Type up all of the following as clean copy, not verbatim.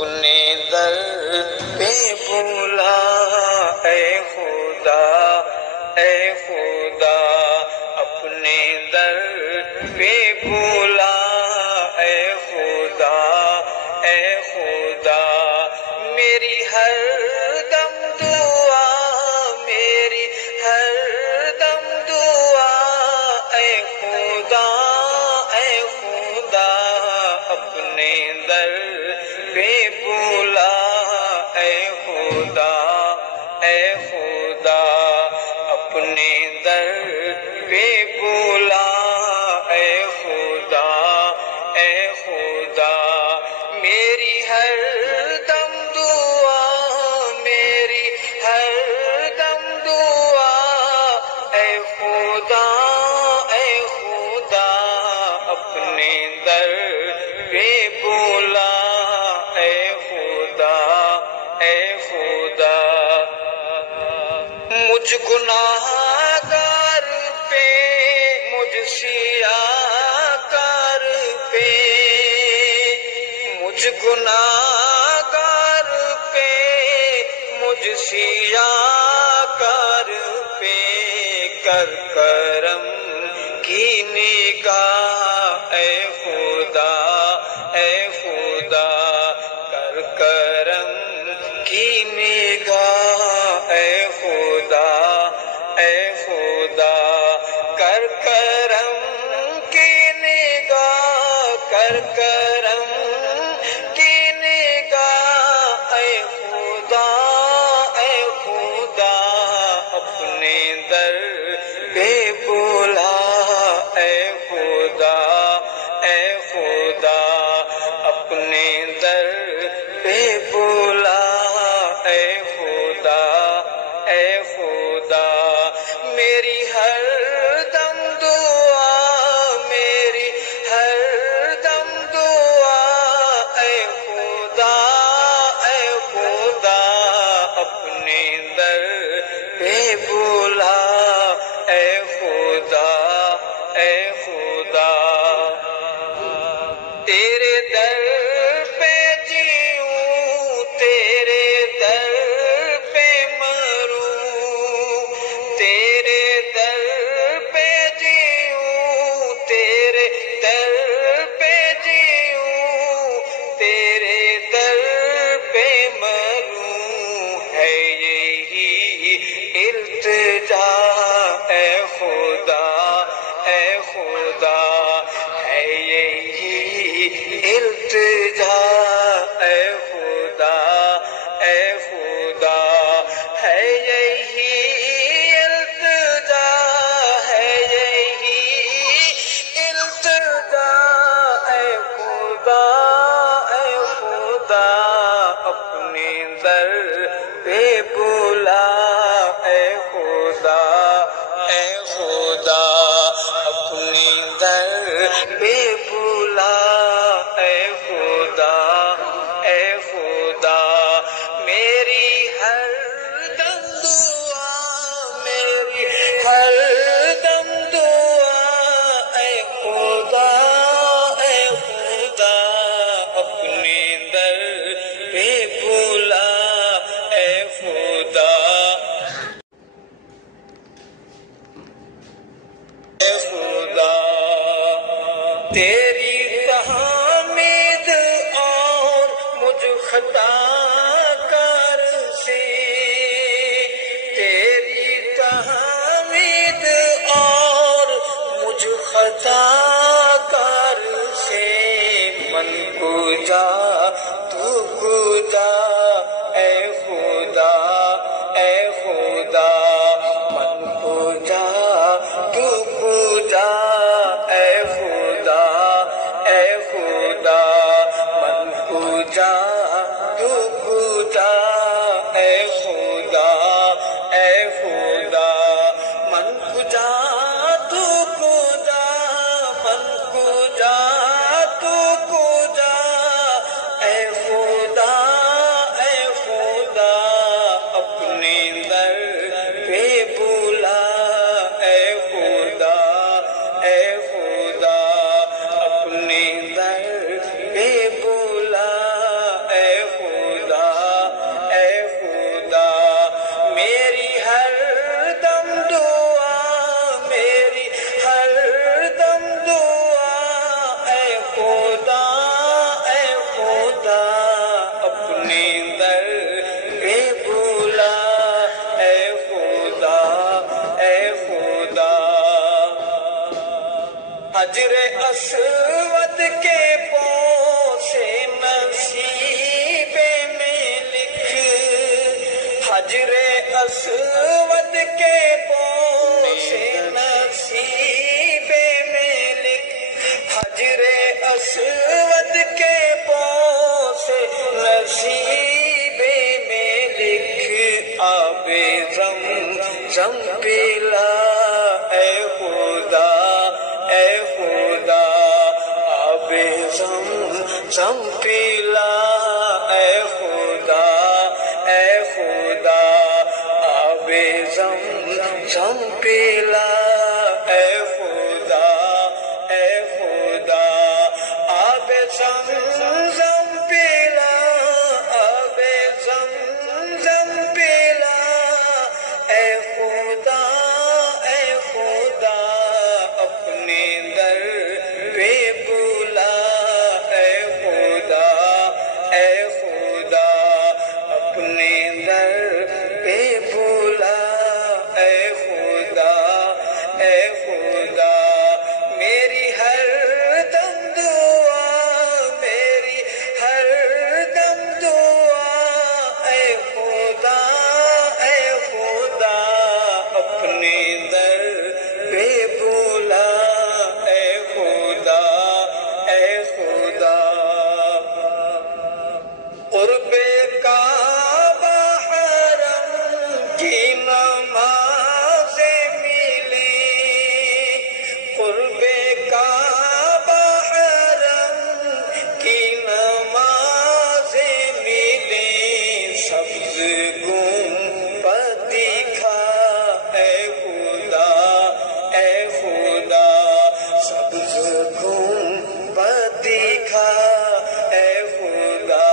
اپنے در پہ بولا اے خدا اے خدا، اپنے در پہ بولا اے خدا اے خدا، میری ہر دم دعا، میری ہر دم دعا اے خدا اے خدا، اپنے در پہ بولا اے خدا اے خدا، اپنے در پہ بولا اے خدا اے خدا، میری ہر دم دعا، میری ہر دم دعا اے خدا اے خدا، اپنے در پہ بولا اے خدا اے خدا، مجھ گناہگار پہ، مجھ سیاہکار پہ، مجھ گناہگار پہ، مجھ سیاہکار پہ کر کرم کی نگاہ اے خدا اے خدا، کر کرم کی نگاہ اے خدا اے خدا، کر کرم کی نگاہ، کر کرم کی نگاہ اے خدا اے خدا، اپنے در پہ بولا اے خدا اے خدا، اپنے در پہ بولا اے خدا اے خدا، میری ہر دم دعا، میری ہر دم دعا اے خدا اے خدا، اپنے در پہ بولا اے خدا اے خدا، تیرے در پہ جیوں، تیرے در پہ مروں، تیرے در پہ جیوں، تیرے در پہ جیوں، تیرے در پہ مروں، ہے یہی التجا اے خدا اے خدا، ہے یہی التجا اے خدا اے خدا، ہے یہی التجا، ہے یہی التجا اے خدا اے خدا، اپنے در پہ بولا اے خدا اے خدا، اپنے در پہ بولا اے خدا اے خدا، میری ہر دم دعا، میری ہر دم دعا اے خدا اے خدا، اپنے در پہ بولا اے خدا اے خدا، تیری تحمید اور مجھ خطا کار سے، تیری تحمید اور مجھ خطا کار سے، من کو جا تو کو جا اے خدا اے خدا، من کو جا تو کو جا اے خدا اے خدا، من کو جا تو کو جا اے خدا اے خدا، من کو جا تو کو جا، من کو جا تو کو جا اے خدا اے خدا، اپنے در پہ بولا اے خدا اے خدا، اپنے در پہ بولا اسود کے پاؤں سے نصیب میں لکھ حجر اسود کے پاؤں سے نصیب میں لکھ آب زم پلا اے خدا آب زم پلا اے خدا آب زم پلا اے خدا آب زم پلا آب زم پلا اے خدا اپنے در پہ بلا اے خدا اپنے در پہ بلا اے خدا میری ہر دم دعا میری ہر دم دعا اے خدا اپنے در پہ بلا اے خدا قرب کعبہ حرم کی نمازیں ملی قرب کعبہ حرم کی نمازیں ملی سبز گنبد دکھا اے خدا سبز گنبد دکھا اے خدا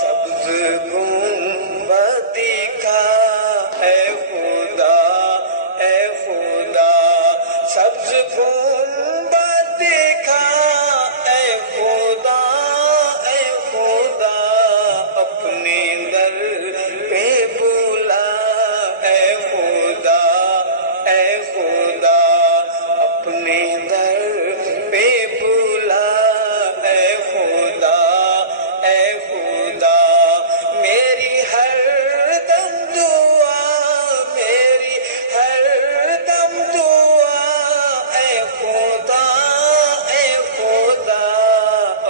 سبز گنبد دکھا اے خدا سبز گنبد دکھا اے خدا اپنے در پہ بلا اے خدا اپنے در پہ بلا اے خدا میری ہر دم دعا میری ہر دم دعا اے خدا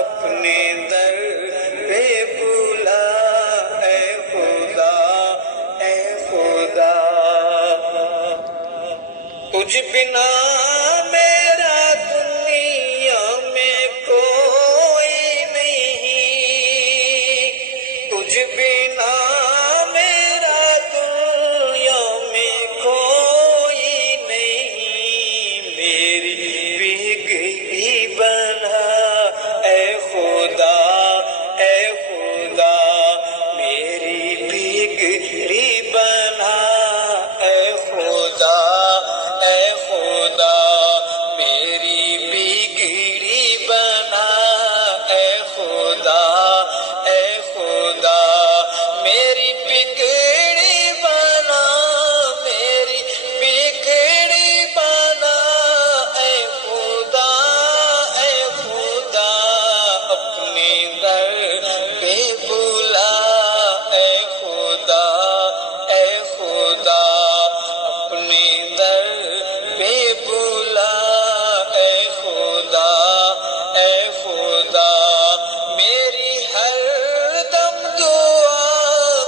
اپنے در پہ بلا اے خدا تجھ بنا میرا دنیا میں کوئی نہیں تجھ بنا میرا دنیا میں کوئی نہیں میری بگڑی بنا اے خدا میری بگڑی بنا اے خدا میری بگڑی بنا اے خدا میری بگڑی بنا میری بگڑی بنا اے خدا اپنے در پہ بلا اے خدا اپنے در پہ بلا اے خدا میری ہر دم دعا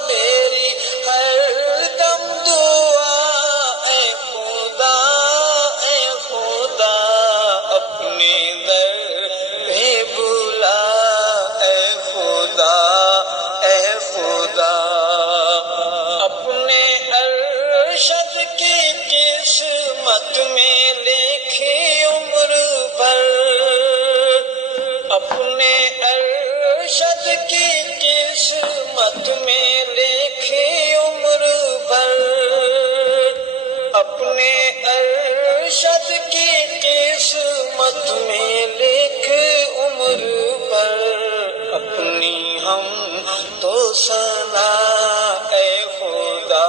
میری ہر دم دعا اے خدا اپنے در پہ بلا اے خدا اپنے ارشد کی قسمت میں لکھی عمر بھر اپنے ارشد کی قسمت میں لکھی عمر بھر اپنے ارشد کی قسمت میں لکھ عمر بھر اپنی ہم تو ثنا اے خدا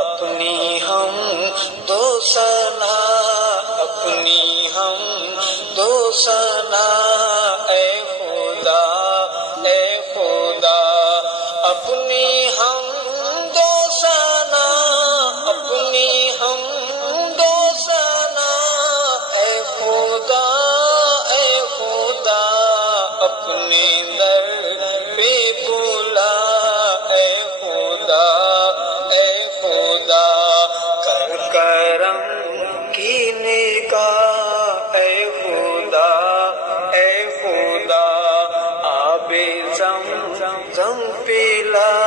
اپنی ہم تو ثنا اپنی ہم تو ثنا اے خدا اپنے در پہ بلا، اے خدا اے خدا کر کرم کی نگاہ، اے خدا اے خدا آب زمزم پلا،